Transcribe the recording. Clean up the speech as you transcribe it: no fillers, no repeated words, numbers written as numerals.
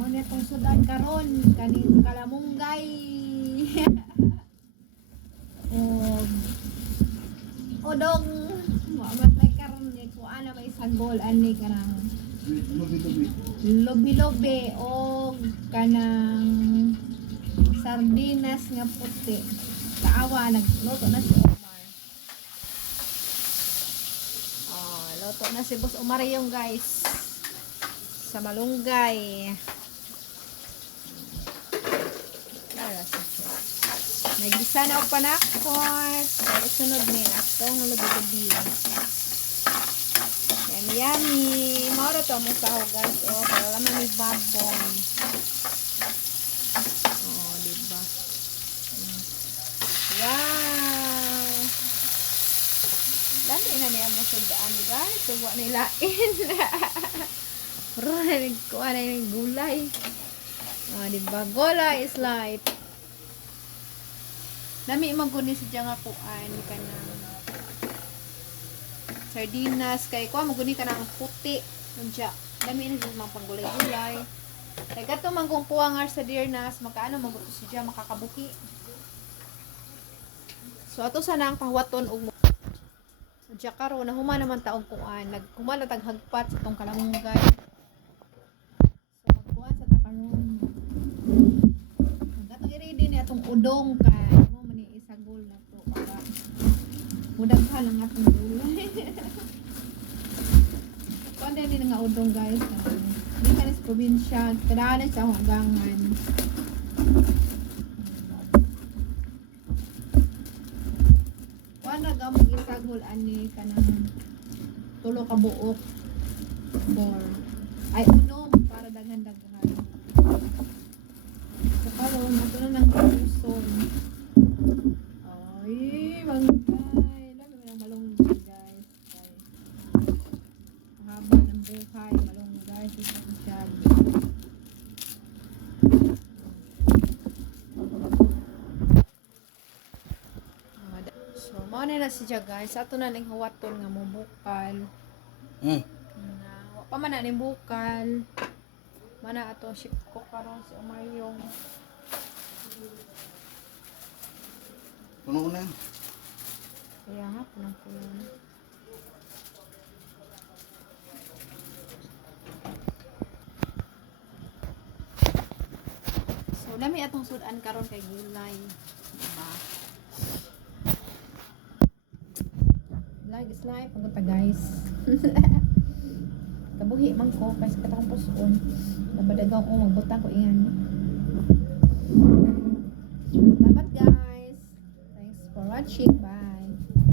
Ngunit kung sudan karon kanin kalamunggay. Odong mamatay karon ni ko ana ba isang bowl ani kanang lobi-lobi o kanang sardinas nga puti. Kaawa nagluto na si Omar. Oh, luto na si Boss Omar yung guys. Sa malunggay. Nagisa na og panakot. Kaya sunod ni atong lubi-lubi. Yan yummy. Mauro to mo sahog guys. Oh, para laman ni babon. Oh, diba? Wow! Dami na niya mo sundaan guys. Suwa nilain. Ron, kuha na yung gulay. Oh, diba? Gulay is life. Dami maguni sa diyang akuan kanang sardinas kay kuha maguni kanang puti unja dami na sa mga panggulay-gulay kay gato man kung kuha nga sa dirnas makaano maguto sa diya makakabuhi so ato sana ang pahuwaton og unja karon na human naman taong kuan nagkumala tag hagpat sa tong kalamunggay so magkuha sa takaron gato i-ready ni atong udong kay sagol na to para mudag ka lang atong gulay. Kuan din nga udong guys. Di ka sa probinsya, kadaan sa hagangan. Kuan na gamong isagol ani kanang tulo ka buok for ay unom para daghan-daghan. So karon ato na lang kuson. Ay, malunggay. Lami mo ng malunggay, guys. Mahaba ng buhay, malunggay. Siya. So, mao na siya, guys. Ato na ning huwaton nga mubukal. Wa pa man na ning bukal. Mana ato ship ko karon si Umayong. Puno na. Kaya nga, punang-puno na. So, lami atong sudan karon kay gulay. Diba? Vlog is life. Pagkata guys. Kabuhi man ko kasi katang puson. Nabadagaw ko, magbutang ko iyan. Salamat guys. Thanks for watching. Bye.